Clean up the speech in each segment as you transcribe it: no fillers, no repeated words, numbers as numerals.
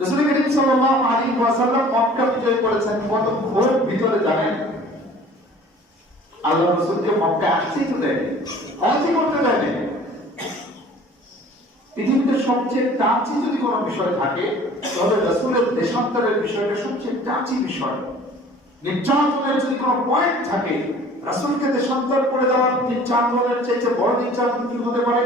রাসূল করিম সাল্লাল্লাহু আলাইহি ওয়াসাল্লাম মক্কা বিজয় করেছেন কত ঘোর ভিতরে জানেন? আল্লাহ রাসূলকে মক্কা আসতেই তো দেয়নি, হজই করতে দেয়নি। পৃথিবীতে সবচেয়ে টাচি যদি কোনো বিষয় থাকে তাহলে রাসূলের দেশান্তরের বিষয়টা সবচেয়ে টাচি বিষয়। নির্যাতনের যদি কোনো পয়েন্ট থাকে, রাসূলকে দেশান্তর করে দেওয়ার নির্যাতনের চেয়ে বড় নির্যাতন কি হতে পারে?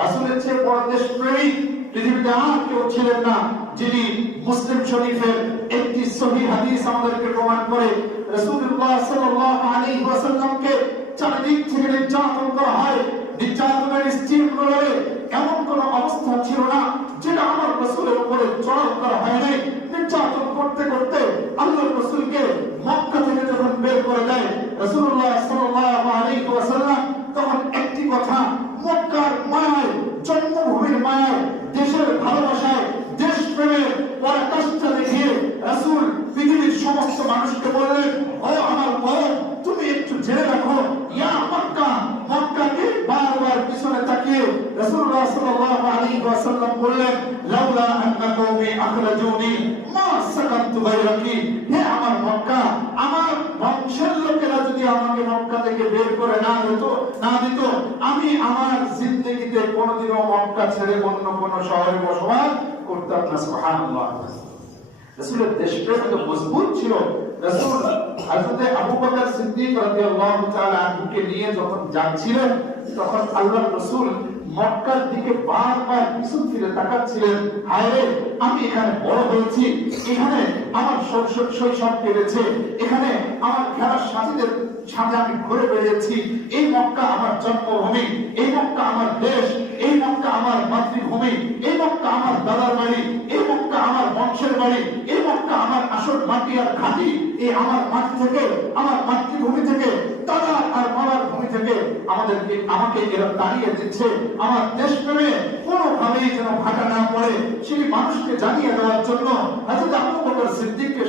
রাসূলের চেয়ে বড় দেশপ্রেমিক পৃথিবীতে আর কেউ ছিলেন না, যিনি মুসলিম শরীফের একটি সহিহ হাদিস আমাদেরকে প্রমাণ করে রাসূলুল্লাহ সাল্লাল্লাহু আলাইহি ওয়াসাল্লামকে চারিদিক থেকে নির্যাতন করা হয়। নির্যাতনের স্টিম রোলারে এমন কোন অবস্থা ছিল না যেটা আমার রাসূলের উপরে চড়াও করা হয় নাই। নির্যাতন করতে করতে আল্লাহর রাসূলকে মক্কা থেকে যখন বের করে দেয় রাসূলুল্লাহ সাল্লাল্লাহু আলাইহি ওয়াসাল্লাম, তখন একটি কথা, মক্কার মায়ায়, জন্মভূমির মায়ায়, দেশের ভালোবাসায়, দেশপ্রেমের পরাকাষ্ঠা দেখিয়ে রাসূল পৃথিবীর সমস্ত মানুষকে বললেন, ও আমার কওম, তুমি একটু জেনে রাখো, ইয়া মক্কা, মক্কাকে বারবার পিছনে তাকিয়ে রাসূলুল্লাহ সাল্লাল্লাহু আলাইহি ওয়াসাল্লাম বললেন, লাউলা আন্না কওমি আখরাজুনি মা সাকানতু গায়রাকি। হে আমার মক্কা, আমার বংশের লোকেরা যদি আমাকে মক্কা থেকে বের করে না দিত, আমি আমার জিন্দেগিতে কোনোদিনও মক্কা ছেড়ে অন্য কোন শহরে বসবাস করতাম না। সুবহানাল্লাহ। রাসূলের দেশপ্রেম এত মজবুত ছিল। রাসূল হযরত আবু বকর সিদ্দিক রাদিয়াল্লাহু তাআলা আনহুকে নিয়ে যখন যাচ্ছিলেন, তখন আল্লাহর রাসূল মক্কার দিকে বারবার পিছন ফিরে তাকাচ্ছিলেন। হায়রে, আমি এখানে বড় হয়েছি, এখানে আমার শৈশব কেটেছে, এখানে আমার খেলার সাথীদের সাথে আমি ঘুরে বেড়িয়েছি। এই মক্কা আমার জন্মভূমি, এই মক্কা আমার দেশ, এই মক্কা আমার মাতৃভূমি, এই মক্কা আমার দাদার বাড়ি, এই মক্কা আমার বংশের বাড়ি, এই মক্কা আমার আসল মাটি আর ঘাঁটি। এই আমার মাটি থেকে, আমার মাতৃভূমি থেকে, দাদা আর বাবার ভূমি থেকে আমাকে এরা দাঁড়িয়ে দিচ্ছে। আমার দেশপ্রেমে কোনোভাবেই যেন ভাটা না পড়ে সেই মানুষকে জানিয়ে দেওয়ার জন্য হযরত আবু বকর সিদ্দিককে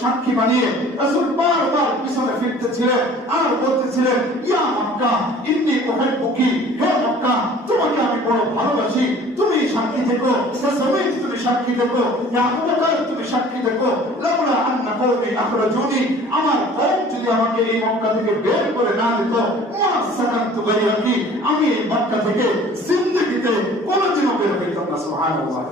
সাক্ষী বানিয়ে রাসূল বারবার পিছনে ফিরতেছিলেন আর বলতেছিলেন, ইয়া মক্কা ইন্নী উহিব্বুকি, হে মক্কা, তোমাকে আমি বড় ভালোবাসি, তুমি সাক্ষী থেকো, রাসূল তুমি সাক্ষী থেকো, ইয়া আবু বকর তুমি সাক্ষী থেকো, লাউলা আন্না কওমি আখরাজুনি, আমার কওম যদি আমাকে এই মক্কা থেকে বের করে না দিত, মা সাকানতু গায়রাকি, আমি এই মক্কা থেকে জিন্দেগিতে কোনোদিনও বের হইতাম না। সুবহানাল্লাহ।